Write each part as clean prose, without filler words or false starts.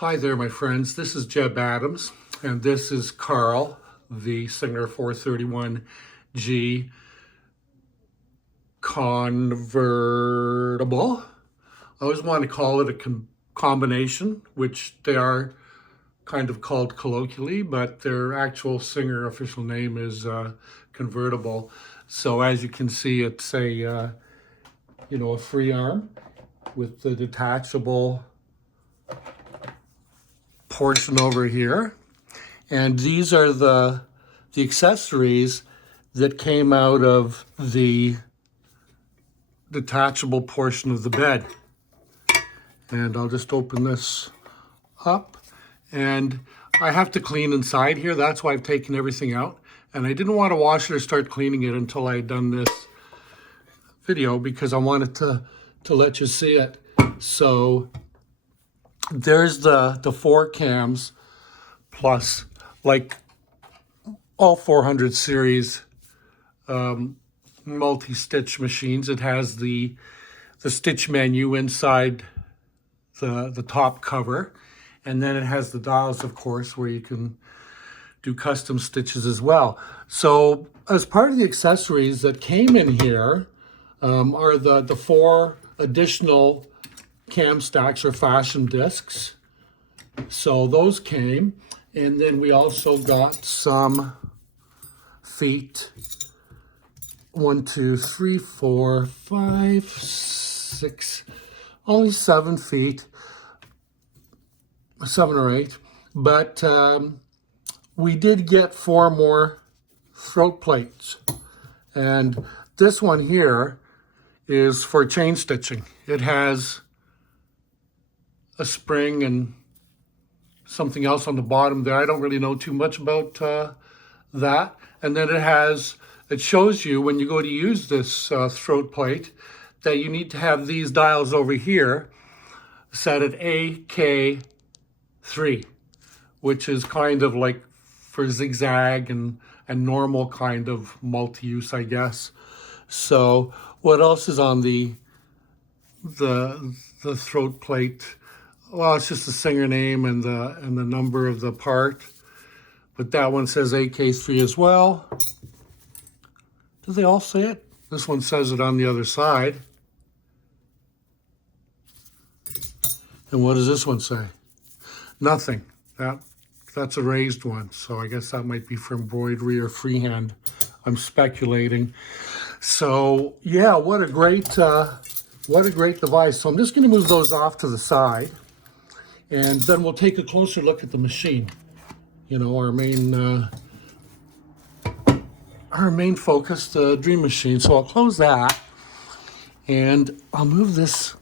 Hi there, my friends. This is Jebb Adams, and this is Karl, the Singer 431G Convertible. I always want to call it a combination, which they are kind of called colloquially, but their actual Singer official name is Convertible. So as you can see, it's a free arm with the detachable portion over here, and these are the accessories that came out of the detachable portion of the bed. And I'll just open this up, and I have to clean inside here. That's why I've taken everything out, and I didn't want to wash it or start cleaning it until I had done this video because I wanted to let you see it. So there's the 4 cams plus, like all 400 series multi-stitch machines. It has the stitch menu inside the top cover, and then it has the dials, of course, where you can do custom stitches as well. So as part of the accessories that came in here are the 4 additional cam stacks or fashion discs. So those came, and then we also got some feet. 1, 2, 3, 4, 5, 6, only 7 feet, 7 or 8, but we did get 4 more throat plates, and this one here is for chain stitching. It has a spring and something else on the bottom there. I don't really know too much about that. And then it shows you when you go to use this throat plate that you need to have these dials over here set at AK3, which is kind of like for zigzag and normal kind of multi-use, I guess. So what else is on the throat plate? Well, it's just the Singer name and the number of the part, but that one says AK3 as well. Do they all say it? This one says it on the other side. And what does this one say? Nothing. That's a raised one, so I guess that might be for embroidery or freehand. I'm speculating. So yeah, what a great device. So I'm just going to move those off to the side, and then we'll take a closer look at the machine. You know, our main focus, the Dream Machine. So I'll close that, and I'll move this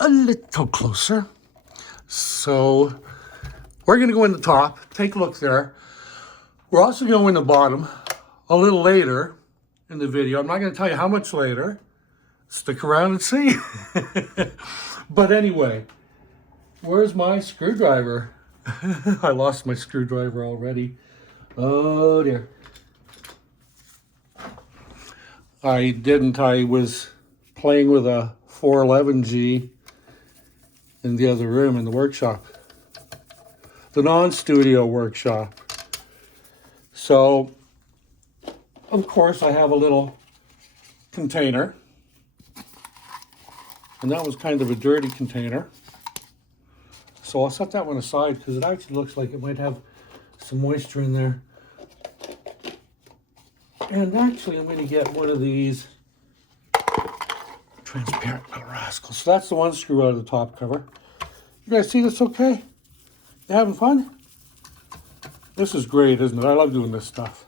a little closer. So we're going to go in the top, take a look there. We're also going to go in the bottom a little later in the video. I'm not going to tell you how much later. Stick around and see. But anyway, where's my screwdriver? I lost my screwdriver already. Oh dear. I didn't. I was playing with a 411G in the other room in the workshop. The non-studio workshop. So, of course, I have a little container. And that was kind of a dirty container. So I'll set that one aside because it actually looks like it might have some moisture in there. And actually, I'm going to get one of these transparent little rascals. So that's the one screw out of the top cover. You guys see this okay? You having fun? This is great, isn't it? I love doing this stuff.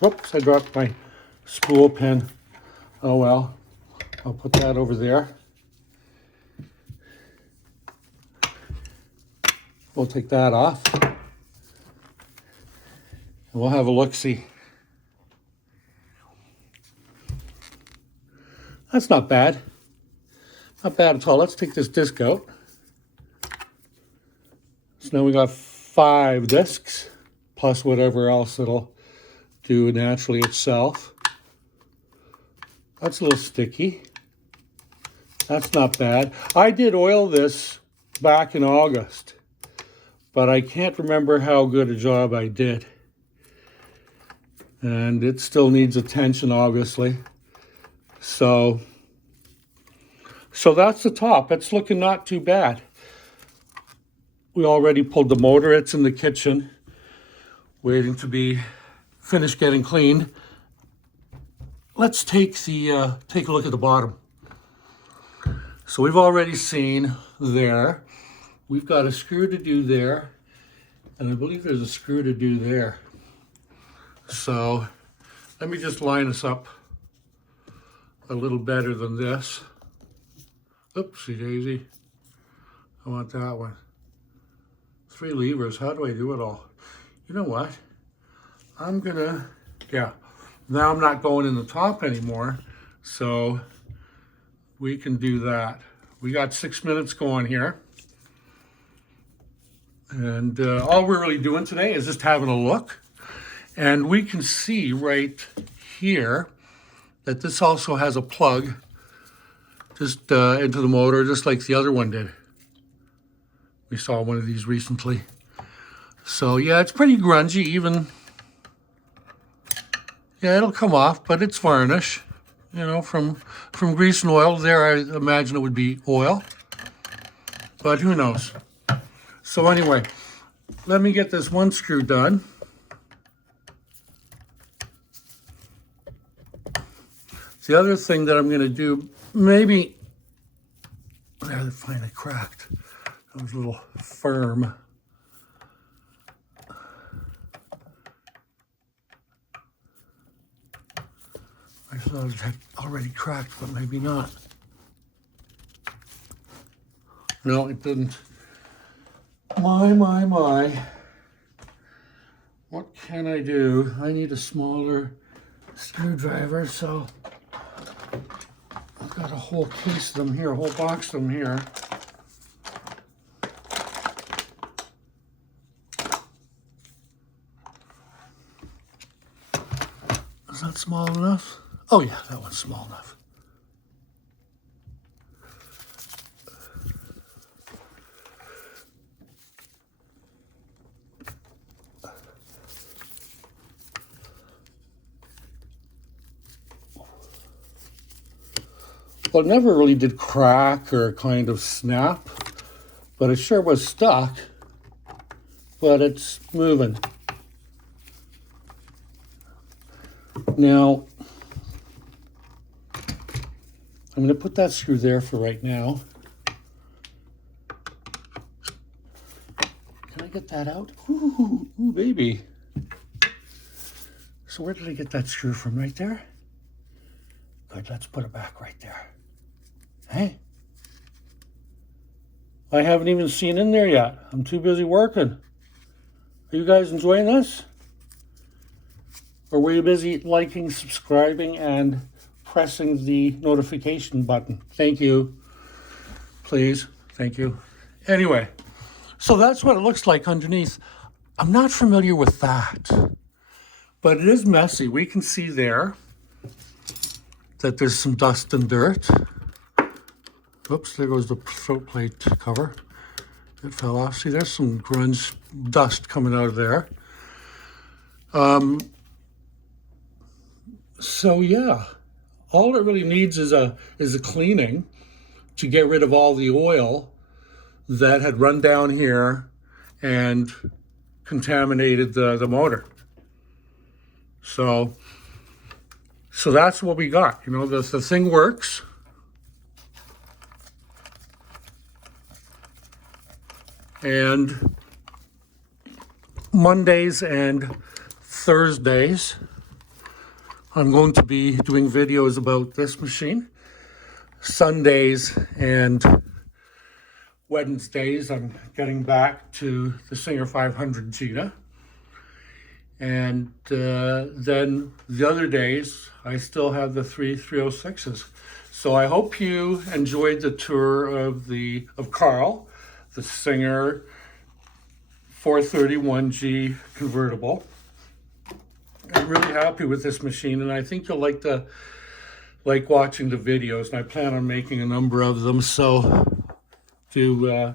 Whoops, I dropped my spool pin. Oh well, I'll put that over there. We'll take that off. And we'll have a look-see. That's not bad. Not bad at all. Let's take this disc out. So now we got 5 discs, plus whatever else it'll do naturally itself. That's a little sticky. That's not bad. I did oil this back in August, but I can't remember how good a job I did. And it still needs attention, obviously. So that's the top. It's looking not too bad. We already pulled the motor. It's in the kitchen, waiting to be finished getting cleaned. Let's take a look at the bottom. So we've already seen there. We've got a screw to do there, and I believe there's a screw to do there. So let me just line us up a little better than this. Oopsie daisy. I want that one. 3 levers. How do I do it all? You know what? I'm gonna, yeah. Now I'm not going in the top anymore, so we can do that. We got 6 minutes going here. And all we're really doing today is just having a look. And we can see right here that this also has a plug just into the motor, just like the other one did. We saw one of these recently. So yeah, it's pretty grungy even. Yeah, it'll come off, but it's varnish. You know, from grease and oil. There, I imagine it would be oil. But who knows? So anyway, let me get this one screw done. The other thing that I'm going to do, maybe, I finally cracked. That was a little firm. I thought it had already cracked, but maybe not. No, it didn't. My. What can I do? I need a smaller screwdriver, so I've got a whole case of them here, a whole box of them here. Is that small enough? Oh yeah, that one's small enough. Well, it never really did crack or kind of snap, but it sure was stuck, but it's moving. Now, I'm going to put that screw there for right now. Can I get that out? Ooh, baby. So where did I get that screw from? Right there? Good, let's put it back right there. Hey, I haven't even seen in there yet. I'm too busy working. Are you guys enjoying this? Or were you busy liking, subscribing, and pressing the notification button? Thank you. Please, thank you. Anyway, so that's what it looks like underneath. I'm not familiar with that, but it is messy. We can see there that there's some dust and dirt. Oops, there goes the throat plate cover. It fell off. See, there's some grunge dust coming out of there. So yeah, all it really needs is a cleaning to get rid of all the oil that had run down here and contaminated the motor. So that's what we got. You know, the thing works. And Mondays and Thursdays, I'm going to be doing videos about this machine. Sundays and Wednesdays, I'm getting back to the Singer 500 Gita. And then the other days, I still have the 306s. So I hope you enjoyed the tour of Karl, the Singer 431G convertible. I'm really happy with this machine, and I think you'll like the like watching the videos, and I plan on making a number of them. So do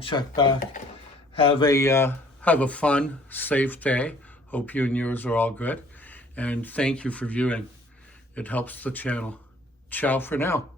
check back. Have a fun, safe day. Hope you and yours are all good. And thank you for viewing. It helps the channel. Ciao for now.